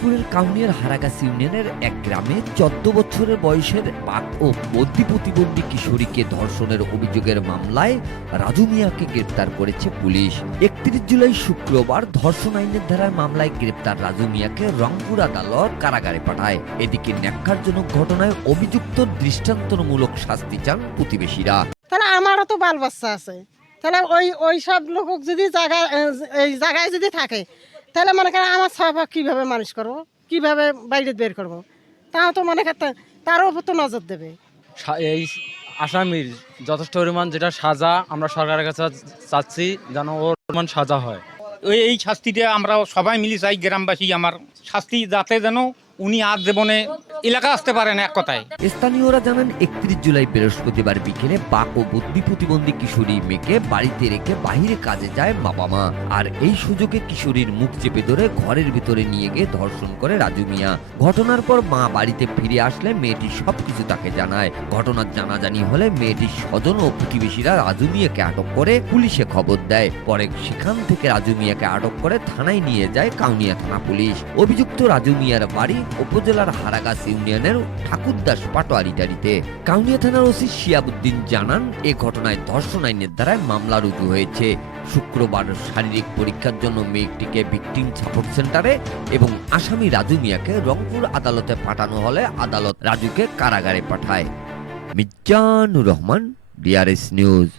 দিনাজপুরের কাউনিয়ার হারাগাছি ইউনিয়নের এক গ্রামে 14 বছরের বয়সের বাক ও বদ্যি প্রতিবন্ধী কিশোরীকে ধর্ষণের অভিযোগের মামলায় রাজু মিয়াকে গ্রেপ্তার করেছে পুলিশ। 31 জুলাই শুক্রবার ধর্ষণ আইনের ধারায় মামলায় গ্রেপ্তার রাজু মিয়াকে রংপুর আদালত কারাগারে পাঠায়। এদিকে ন্যাক্কারজনক ঘটনায় অভিযুক্ত দৃষ্টান্তমূলক শাস্তি চান প্রতিবেশীরা। তাহলে আমারও তো বাল বাচ্চা আছে, তাহলে ওই সব লোক যদি এই জায়গায় যদি থাকে, তাহলে মনে করেন আমার সবাই কিভাবে মানুষ করবো, কিভাবে বাইরে বের করবো, তাও তো মনে করেন তারও উপর তো নজর দেবে। এই আসামির যথেষ্ট পরিমাণ যেটা সাজা আমরা সরকারের কাছে চাচ্ছি যেন ওর পরিমাণ সাজা হয়। এই শাস্তিটা আমরা সবাই মিলে চাই, গ্রামবাসী আমার শাস্তি যাতে যেন উনি আর জীবনে এলাকা আসতে পারেন, এক কথায়। স্থানীয়রা জানান 31 জুলাই বৃহস্পতিবার বিকেলে বাক ও বুদ্ধি প্রতিবন্ধী কিশোরী মেয়েকে বাড়িতে রেখে বাহিরে কাজে যায় বাবা মা। আর এই সুযোগে কিশোরীর মুখ চেপে ধরে ঘরের ভিতরে নিয়ে গিয়ে ধর্ষণ করে রাজু মিয়া। ঘটনার পর মা বাড়িতে ফিরে আসলে মেয়েটি সবকিছু তাকে জানায়। ঘটনার জানাজানি হলে মেয়েটির স্বজন ও প্রতিবেশীরা রাজু মিয়াকে আটক করে পুলিশে খবর দেয়। পরে সেখান থেকে রাজু মিয়াকে আটক করে থানায় নিয়ে যায় কাউনিয়া থানা পুলিশ। অভিযুক্ত রাজু মিয়ার বাড়ি উপজেলার হারাগাছি ইউনিয়নের ঠাকুরদাস পাটোয়ারিটারিতে। কাউনিয়া থানার ওসি শিয়াবুদ্দিন জানান, এ ঘটনায় ধর্ষণ আইনের ধারায় মামলা রুজু হয়েছে। শুক্রবার শারীরিক পরীক্ষার জন্য মেয়েটিকে ভিকটিম সাপোর্ট সেন্টারে এবং আসামি রাজু মিয়াকে রংপুর আদালতে পাঠানো হলে আদালত রাজুকে কারাগারে পাঠায়। Mizanur Rahman, DRS news.